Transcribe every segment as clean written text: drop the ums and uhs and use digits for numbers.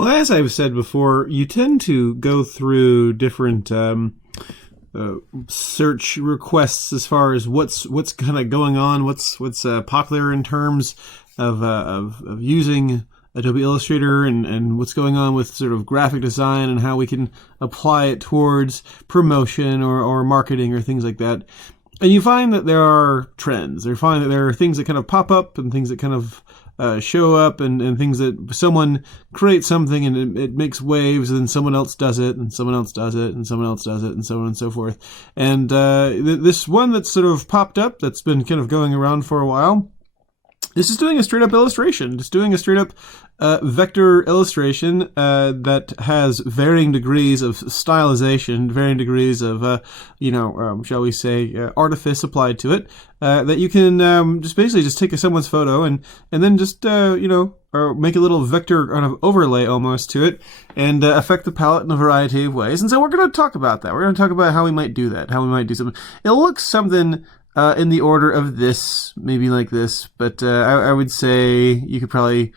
Well, as I've said before, you tend to go through different search requests as far as what's kind of going on, what's popular in terms of using Adobe Illustrator, and what's going on with sort of graphic design and how we can apply it towards promotion or marketing or things like that. And you find that there are trends. You find that there are things that kind of pop up and things that kind of show up, and things that someone creates something and it makes waves, and then someone else does it, and someone else does it, and someone else does it, and so on and so forth. And this one that's sort of popped up that's been kind of going around for a while, this is doing a straight up illustration. Just doing a straight up vector illustration that has varying degrees of stylization, varying degrees of, shall we say, artifice applied to it. That you can just basically just take someone's photo and then just, or make a little vector kind of overlay almost to it and affect the palette in a variety of ways. And so we're going to talk about that. We're going to talk about how we might do that, how we might do something. It looks something in the order of this, maybe like this, but I would say you could probably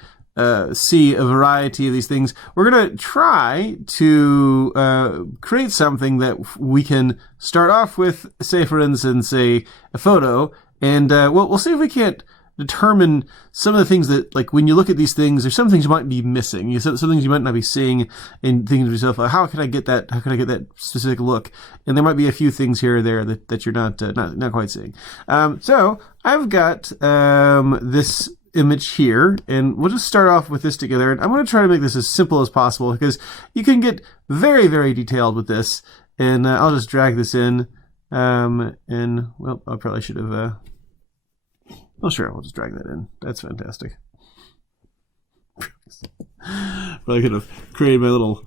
see a variety of these things. We're going to try to create something that we can start off with, say, for instance, a photo, and we'll see if we can't determine some of the things that, like, when you look at these things, there's some things you might be missing. Some things you might not be seeing, and thinking to yourself, how can I get that? How can I get that specific look? And there might be a few things here or there that you're not quite seeing. So I've got this image here, and we'll just start off with this together. And I'm going to try to make this as simple as possible because you can get very, very detailed with this. And I'll just drag this in. And well, I probably should have. Oh, sure, we'll just drag that in. That's fantastic. Probably could have created my little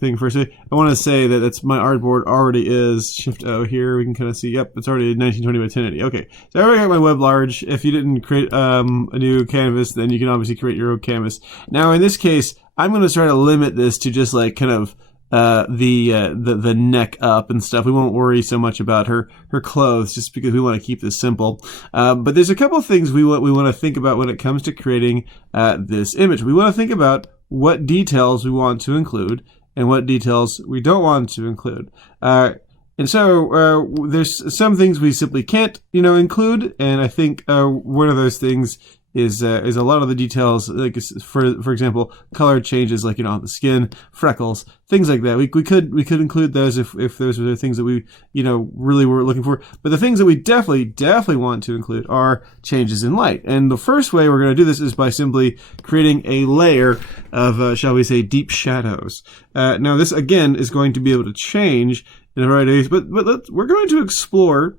thing first. I want to say that that's my artboard already is Shift O here. We can kind of see, yep, it's already 1920 by 1080. Okay, so I already got my web large. If you didn't create a new canvas, then you can obviously create your own canvas. Now, in this case, I'm going to try to limit this to just like kind of the neck up and stuff. We won't worry so much about her clothes, just because we want to keep this simple. But there's a couple of things we want to think about when it comes to creating this image. We want to think about what details we want to include and what details we don't want to include. And so there's some things we simply can't, include. And I think one of those things is a lot of the details, like for example, color changes, like on the skin, freckles, things like that. We could include those if those were the things that we really were looking for. But the things that we definitely want to include are changes in light. And the first way we're going to do this is by simply creating a layer of shall we say deep shadows. Now this again is going to be able to change in a variety of ways, but we're going to explore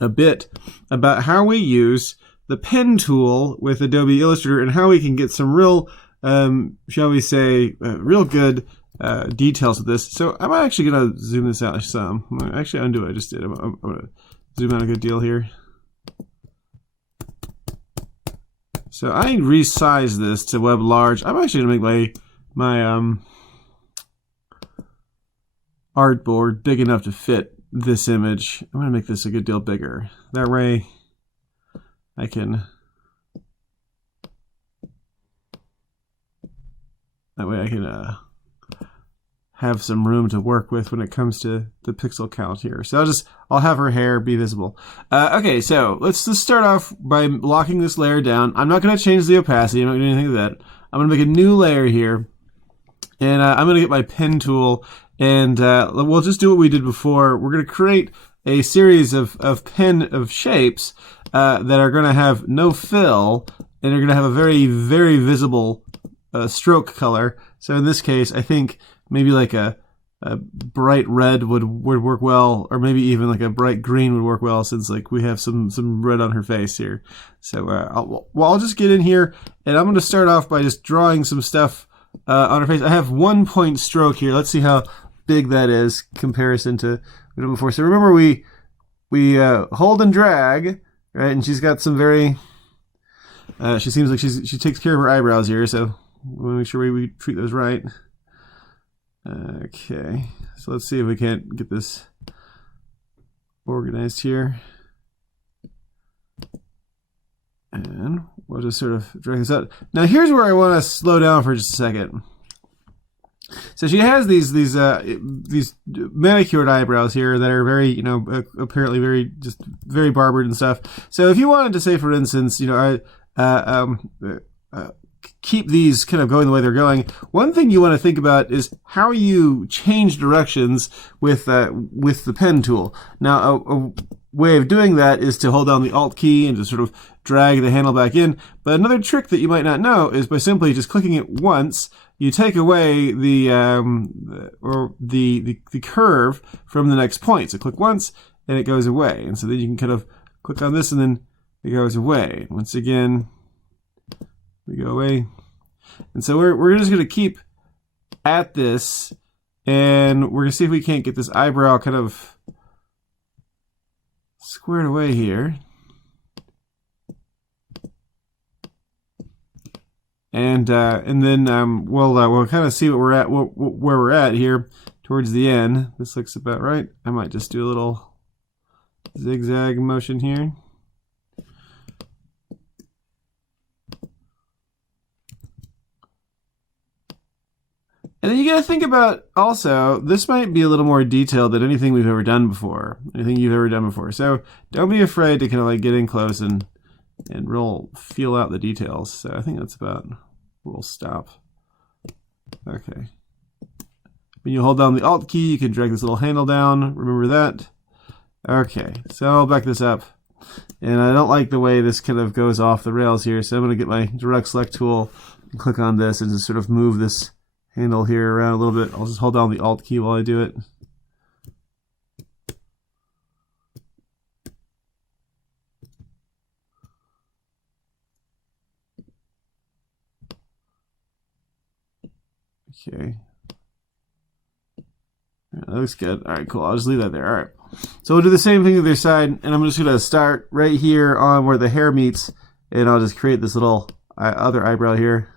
a bit about how we use the pen tool with Adobe Illustrator and how we can get some real, shall we say, real good details with this. So I'm actually going to zoom this out some. I'm going to actually undo what I just did. I'm going to zoom out a good deal here. So I resize this to web large. I'm actually going to make my artboard big enough to fit this image. I'm going to make this a good deal bigger. That way I can have some room to work with when it comes to the pixel count here. So I'll have her hair be visible. Okay, so let's just start off by locking this layer down. I'm not going to change the opacity. I'm not going to do anything with that. I'm going to make a new layer here, and I'm going to get my pen tool, and we'll just do what we did before. We're going to create a series of shapes that are going to have no fill, and they're going to have a very, very visible stroke color. So in this case, I think maybe like a bright red would work well, or maybe even like a bright green would work well, since like we have some red on her face here. So I'll just get in here, and I'm going to start off by just drawing some stuff on her face. I have 1 point stroke here. Let's see how big that is comparison to we did before. So remember we hold and drag. Right, and she's got some very, she seems like she takes care of her eyebrows here, so we want to make sure we treat those right. Okay, so let's see if we can't get this organized here. And we'll just sort of drag this out. Now here's where I want to slow down for just a second. So she has these manicured eyebrows here that are very, apparently just very barbered and stuff. So if you wanted to say, for instance, keep these kind of going the way they're going, one thing you want to think about is how you change directions with the pen tool. Now, a way of doing that is to hold down the Alt key and just sort of drag the handle back in. But another trick that you might not know is by simply just clicking it once, you take away the curve from the next point. So click once and it goes away. And so then you can kind of click on this and then it goes away. Once again, we go away. And so we're just going to keep at this, and we're going to see if we can't get this eyebrow kind of squared away here. And then we'll kind of see what we're at, where we're at here towards the end. This looks about right. I might just do a little zigzag motion here. And then you got to think about also, this might be a little more detailed than anything we've ever done before, anything you've ever done before. So don't be afraid to kind of like get in close and feel out the details. So I think that's about where we'll stop. Okay. When you hold down the Alt key, you can drag this little handle down. Remember that. Okay, so I'll back this up. And I don't like the way this kind of goes off the rails here, so I'm going to get my direct select tool and click on this and just sort of move this handle here around a little bit. I'll just hold down the Alt key while I do it. Okay. That looks good. All right, cool. I'll just leave that there. All right. So we'll do the same thing to the other side, and I'm just going to start right here on where the hair meets, and I'll just create this little other eyebrow here.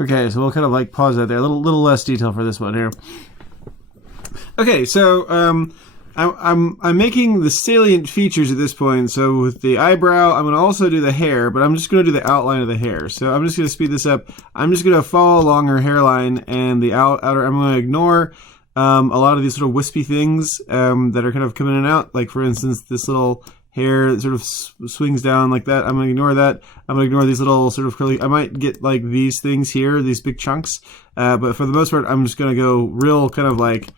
Okay, so we'll kind of like pause that there. A little less detail for this one here. Okay, so I'm making the salient features at this point. So with the eyebrow, I'm going to also do the hair, but I'm just going to do the outline of the hair. So I'm just going to speed this up. I'm just going to follow along her hairline and the outer. I'm going to ignore a lot of these sort of wispy things that are kind of coming in and out. Like for instance, this little hair that sort of swings down like that. I'm going to ignore that. I'm going to ignore these little sort of curly. I might get like these things here, these big chunks. But for the most part, I'm just going to go real kind of like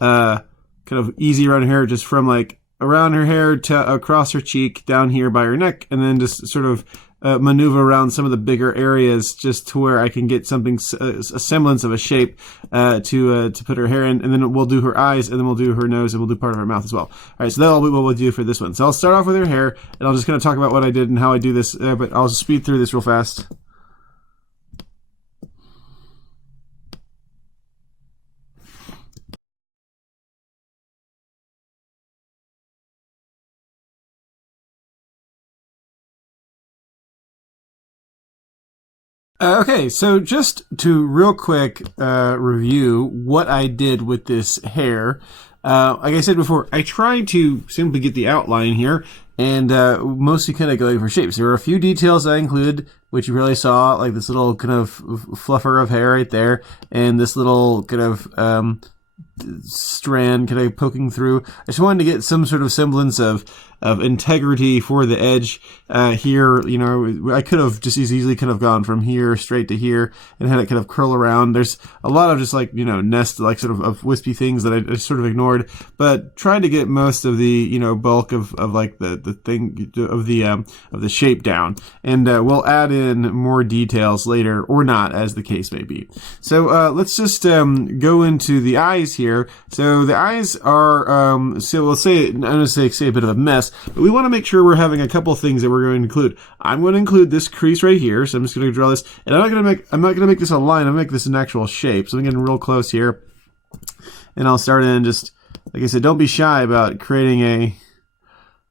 kind of easy around her hair, just from like around her hair to across her cheek, down here by her neck, and then just sort of maneuver around some of the bigger areas just to where I can get something, a semblance of a shape to put her hair in. And then we'll do her eyes, and then we'll do her nose, and we'll do part of her mouth as well. All right, so that'll be what we'll do for this one. So I'll start off with her hair, and I'll just kind of talk about what I did and how I do this, but I'll just speed through this real fast. Okay, so just to real quick review what I did with this hair. Like I said before, I tried to simply get the outline here and mostly kind of going for shapes. There were a few details I included, which you really saw, like this little kind of fluffer of hair right there, and this little kind of strand kind of poking through. I just wanted to get some sort of semblance of integrity for the edge here. You know, I could have just as easily kind of gone from here straight to here and had it kind of curl around. There's a lot of just like, you know, nest like sort of wispy things that I sort of ignored, but tried to get most of the, you know, bulk of like the thing of the shape down. And we'll add in more details later, or not, as the case may be. So let's just go into the eyes here. So the eyes are so we'll say, I'm going to say a bit of a mess, but we want to make sure we're having a couple things that we're going to include. I'm going to include this crease right here, so I'm just going to draw this, and I'm not going to make this a line. I'm going to make this an actual shape. So I'm getting real close here, and I'll start in just like I said. Don't be shy about creating a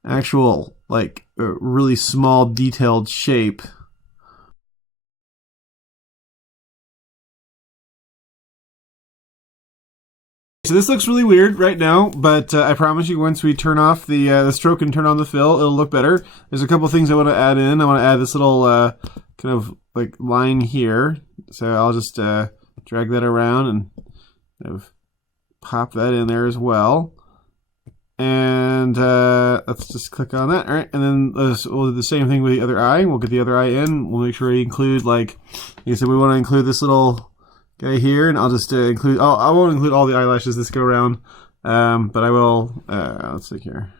actual like a really small detailed shape. So this looks really weird right now, but I promise you once we turn off the stroke and turn on the fill, it'll look better. There's a couple things I want to add in. I want to add this little kind of like line here. So I'll just drag that around and kind of pop that in there as well. And let's just click on that. All right, and then we'll do the same thing with the other eye. We'll get the other eye in. We'll make sure we include, like you said, we want to include this little guy here, and I'll just include. I won't include all the eyelashes this go around, but I will. Let's see here.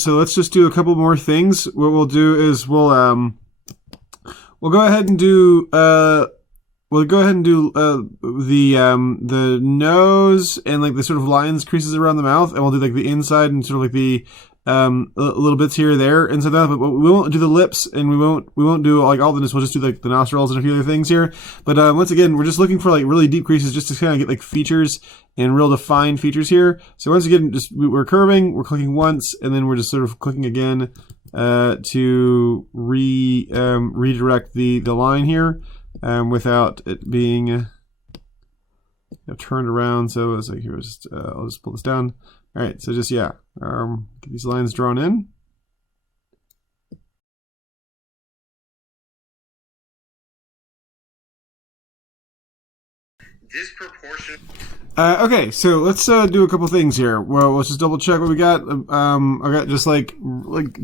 So let's just do a couple more things. What we'll do is we'll go ahead and do the nose and like the sort of lines, creases around the mouth, and we'll do like the inside and sort of like the little bits here or there inside that. But we won't do the lips, and we won't do like all the nose. We'll just do like the nostrils and a few other things here. But once again, we're just looking for like really deep creases just to kind of get like features and real defined features here. So once again, just we're curving, we're clicking once, and then we're just sort of clicking again to redirect the line here. Without it being turned around. So it's like here, I'll just pull this down. All right, so just get these lines drawn in. Disproportionate. Okay, so let's do a couple things here. Well, let's just double check what we got. I got just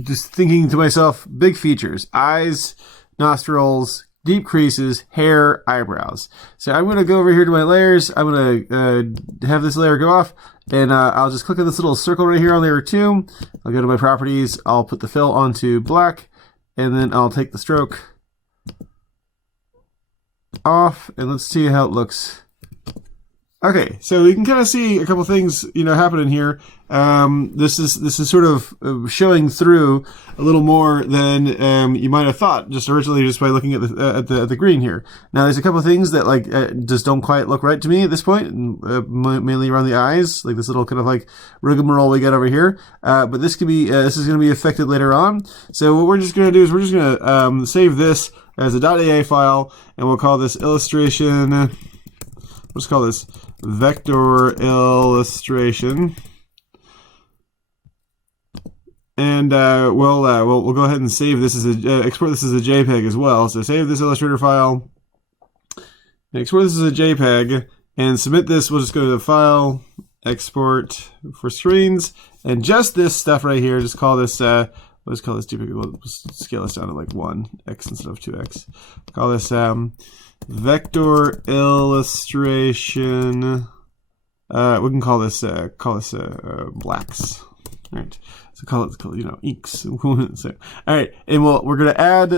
just thinking to myself, big features: eyes, nostrils, deep creases, hair, eyebrows. So I'm going to go over here to my layers. I'm going to have this layer go off, and I'll just click on this little circle right here on layer 2. I'll go to my properties. I'll put the fill onto black, and then I'll take the stroke off, and let's see how it looks. Okay, so we can kind of see a couple things, happening here. This is sort of showing through a little more than you might have thought just originally, just by looking at the green here. Now, there's a couple of things that just don't quite look right to me at this point, and, mainly around the eyes, like this little kind of like rigmarole we got over here. But this is going to be affected later on. So what we're just going to do is we're just going to save this as a .aa file, and we'll call this illustration. Let's call this vector illustration, and we'll go ahead and save this as export this as a JPEG as well. So save this Illustrator file, and export this as a JPEG, and submit this. We'll just go to the file, export for screens, and just this stuff right here. Just call this. Let's call this JPEG. We'll scale this down to like 1x instead of 2x. Call this vector illustration. We can call this blacks. All right. So call it inks. So, all right, and we're gonna add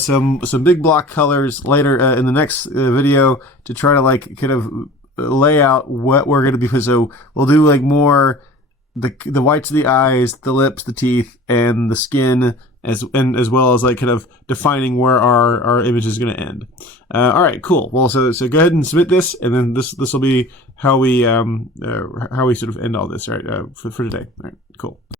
some big block colors later in the next video to try to kind of lay out what we're gonna be. So we'll do more the whites of the eyes, the lips, the teeth, and the skin, as well as kind of defining where our image is going to end. All right, cool. Well, so go ahead and submit this, and then this will be how we sort of end all this. All right, for today. All right, cool.